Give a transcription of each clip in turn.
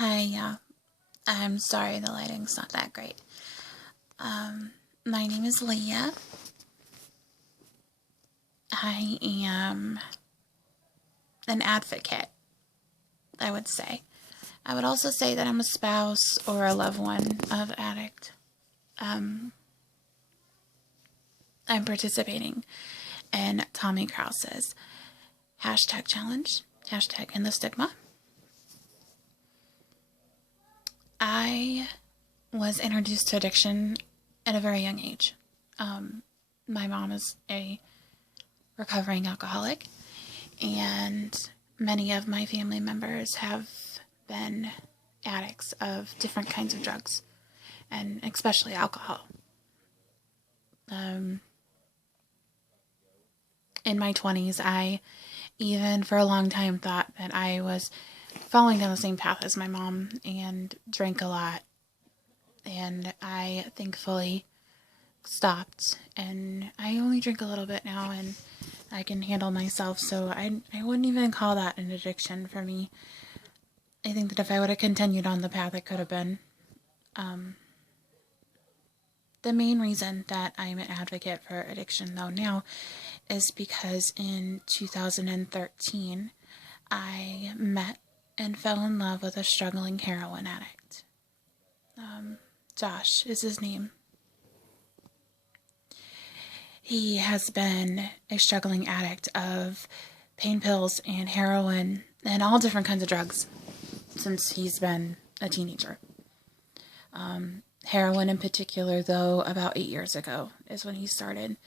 Hi, yeah. I'm sorry the lighting's not that great. My name is Leah. I am an advocate, I would say. I would also say that I'm a spouse or a loved one of addict. I'm participating in Tommy Kraus's #challenge, #end the stigma. I was introduced to addiction at a very young age. My mom is a recovering alcoholic, and many of my family members have been addicts of different kinds of drugs, and especially alcohol. In my 20s, I even for a long time thought that I was following down the same path as my mom and drank a lot. And I thankfully stopped, and I only drink a little bit now, and I can handle myself, so I wouldn't even call that an addiction for me. I think that if I would have continued on the path, it could have been. The main reason that I'm an advocate for addiction, though, now is because in 2013, I met and fell in love with a struggling heroin addict. Josh is his name. He has been a struggling addict of pain pills and heroin and all different kinds of drugs since he's been a teenager. Heroin in particular, though, about 8 years ago is when he started.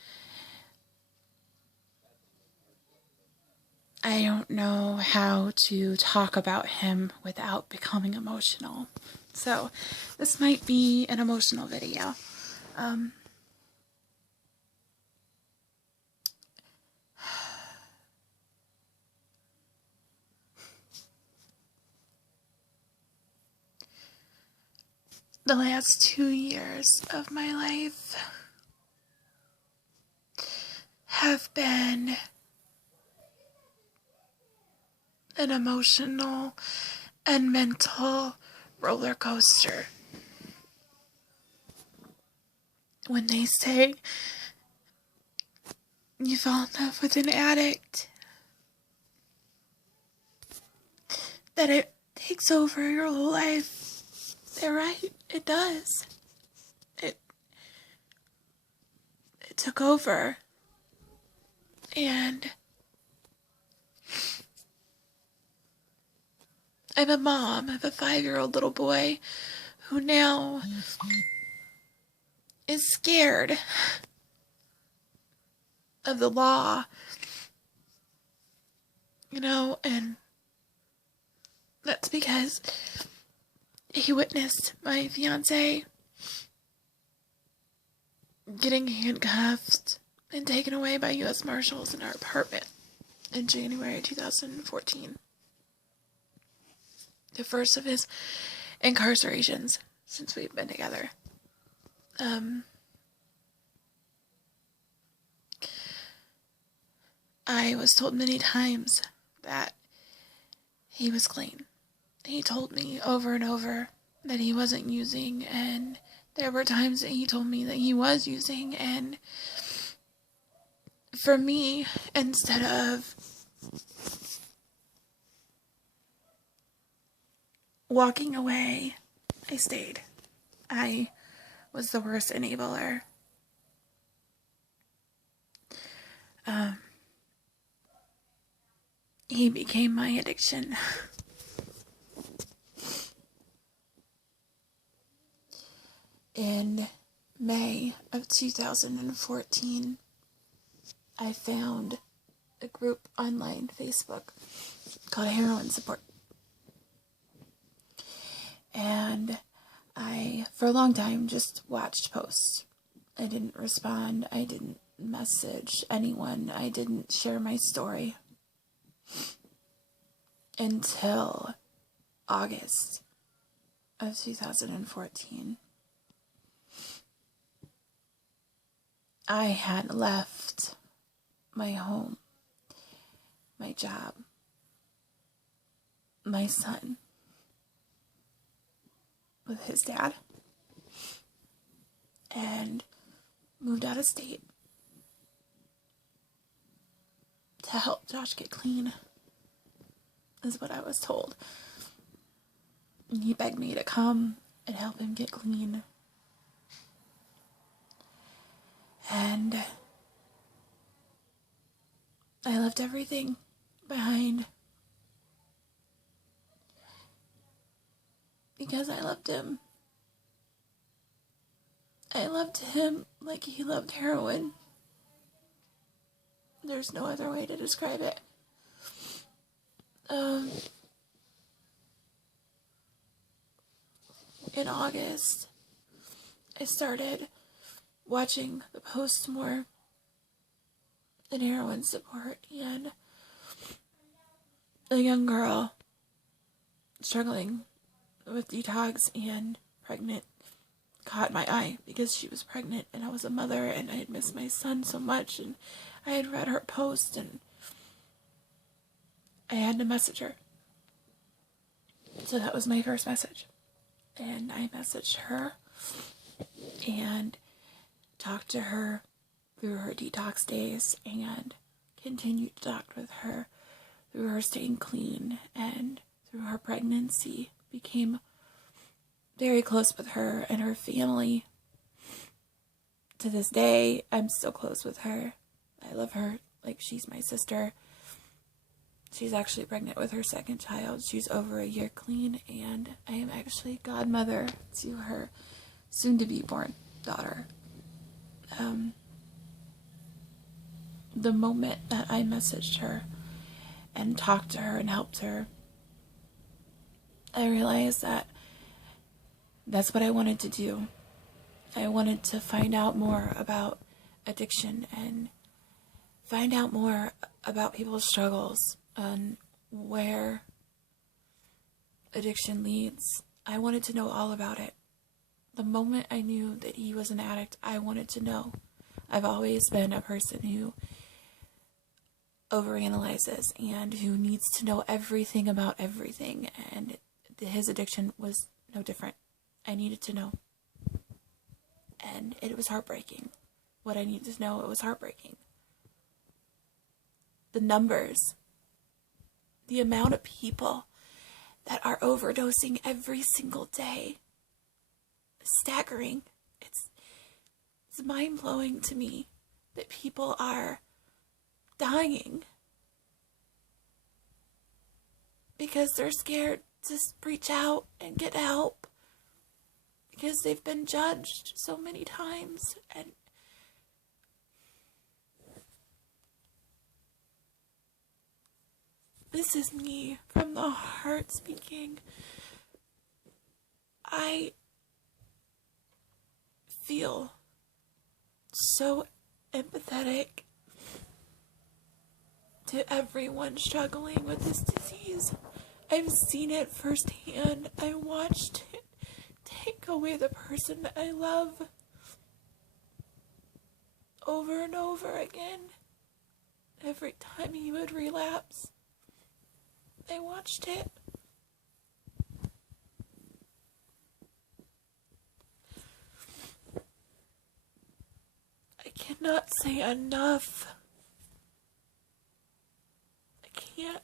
I don't know how to talk about him without becoming emotional. So this might be an emotional video. The last 2 years of my life have been an emotional and mental roller coaster. When they say you fall in love with an addict, that it takes over your whole life, they're right, it does. It took over. And I'm a mom of a 5-year-old little boy who now is scared of the law, and that's because he witnessed my fiance getting handcuffed and taken away by U.S. Marshals in our apartment in January 2014. The first of his incarcerations since we've been together. I was told many times that he was clean. He told me over and over that he wasn't using, and there were times that he told me that he was using, and for me, instead of walking away, I stayed. I was the worst enabler. He became my addiction. In May of 2014, I found a group online Facebook called Heroin Support. And I, for a long time, just watched posts. I didn't respond. I didn't message anyone. I didn't share my story until August of 2014. I had left my home, my job, my son, with his dad and moved out of state to help Josh get clean, is what I was told. And he begged me to come and help him get clean. And I left everything behind because I loved him. I loved him like he loved heroin. There's no other way to describe it. In August, I started watching the posts more in heroin support, and a young girl struggling with detox and pregnant caught my eye because she was pregnant and I was a mother and I had missed my son so much, and I had read her post and I had to message her. So that was my first message. And I messaged her and talked to her through her detox days and continued to talk with her through her staying clean and through her pregnancy. Became very close with her and her family. To this day, I'm still close with her. I love her like she's my sister. She's actually pregnant with her second child. She's over a year clean, and I am actually godmother to her soon-to-be born daughter. The moment that I messaged her and talked to her and helped her, I realized that that's what I wanted to do. I wanted to find out more about addiction and find out more about people's struggles and where addiction leads. I wanted to know all about it. The moment I knew that he was an addict, I wanted to know. I've always been a person who overanalyzes and who needs to know everything about everything, and his addiction was no different. I needed to know. And it was heartbreaking. What I needed to know, it was heartbreaking. The numbers, the amount of people that are overdosing every single day, staggering. It's mind-blowing to me that people are dying because they're scared to reach out and get help because they've been judged so many times. And this is me from the heart speaking. I feel so empathetic to everyone struggling with this disease. I've seen it firsthand. I watched it take away the person that I love over and over again. Every time he would relapse, I watched it. I cannot say enough. I can't.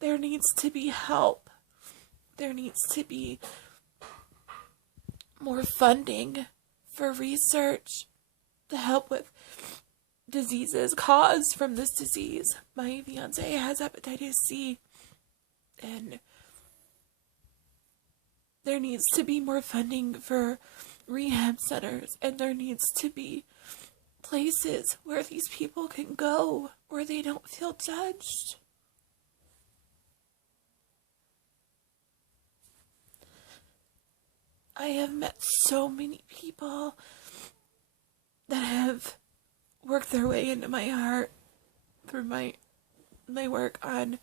There needs to be help. There needs to be more funding for research to help with diseases caused from this disease. My fiance has hepatitis C, and there needs to be more funding for rehab centers, and there needs to be places where these people can go where they don't feel judged. I have met so many people that have worked their way into my heart through my work on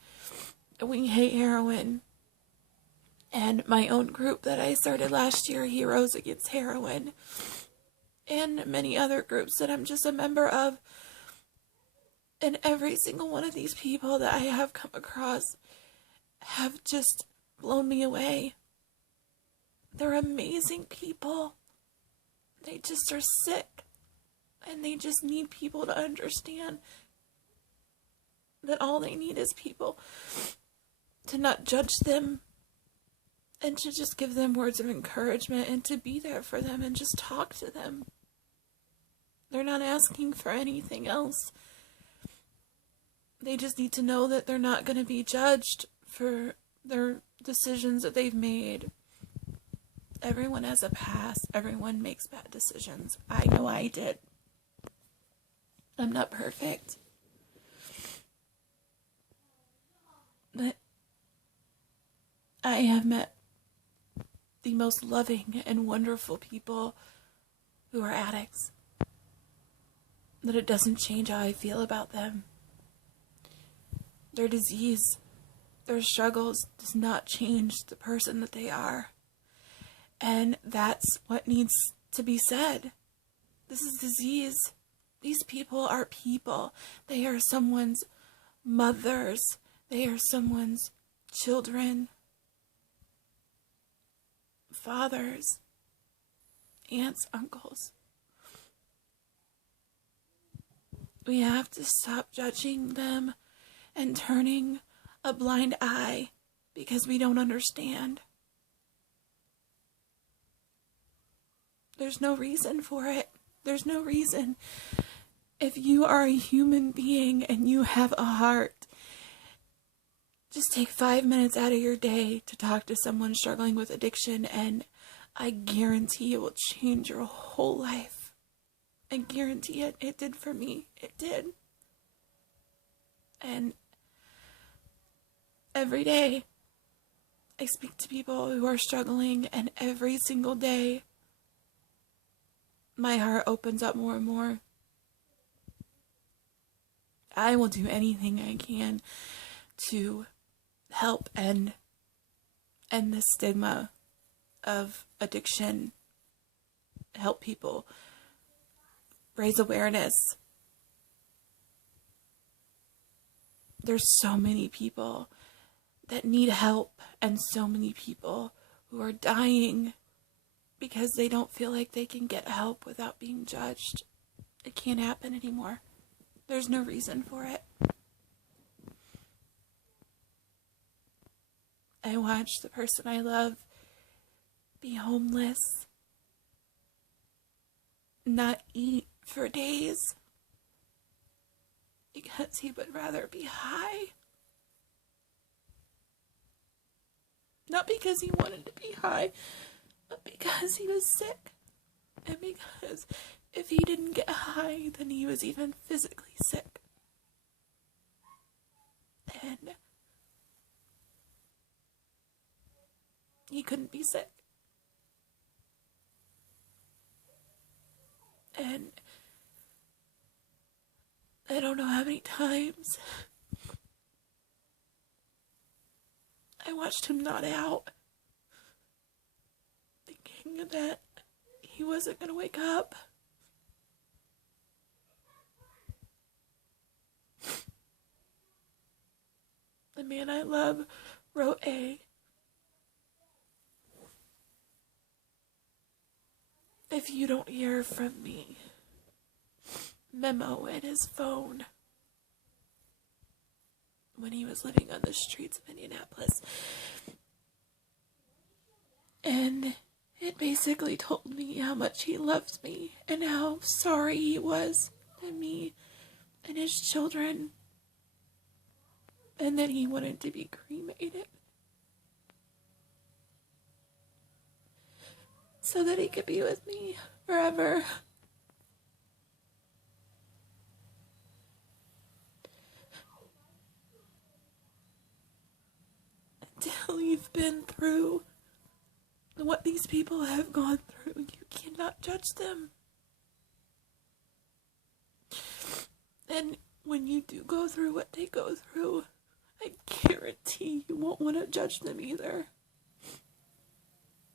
We Hate Heroin and my own group that I started last year, Heroes Against Heroin, and many other groups that I'm just a member of. And every single one of these people that I have come across have just blown me away. They're amazing people. They just are sick. And they just need people to understand that all they need is people to not judge them and to just give them words of encouragement and to be there for them and just talk to them. They're not asking for anything else. They just need to know that they're not going to be judged for their decisions that they've made. Everyone has a past. Everyone makes bad decisions. I know I did. I'm not perfect. But I have met the most loving and wonderful people who are addicts. That it doesn't change how I feel about them. Their disease, their struggles does not change the person that they are. And that's what needs to be said. This is disease. These people are people. They are someone's mothers. They are someone's children, fathers, aunts, uncles. We have to stop judging them and turning a blind eye because we don't understand. There's no reason for it. There's no reason. If you are a human being and you have a heart, just take 5 minutes out of your day to talk to someone struggling with addiction, and I guarantee it will change your whole life. I guarantee it. It did for me. It did. And every day, I speak to people who are struggling, and every single day, my heart opens up more and more. I will do anything I can to help end the stigma of addiction, help people, raise awareness. There's so many people that need help and so many people who are dying because they don't feel like they can get help without being judged. It can't happen anymore. There's no reason for it. I watched the person I love be homeless, not eat for days, because he would rather be high. Not because he wanted to be high, but because he was sick. And because if he didn't get high, then he was even physically sick. And he couldn't be sick. And I don't know how many times I watched him nod out, thinking that he wasn't going to wake up. The man I love wrote a "If you don't hear from me" memo in his phone when he was living on the streets of Indianapolis. And it basically told me how much he loved me and how sorry he was to me and his children, and that he wanted to be cremated so that he could be with me forever. Until you've been through what these people have gone through, you cannot judge them. And when you do go through what they go through, I guarantee you won't want to judge them either.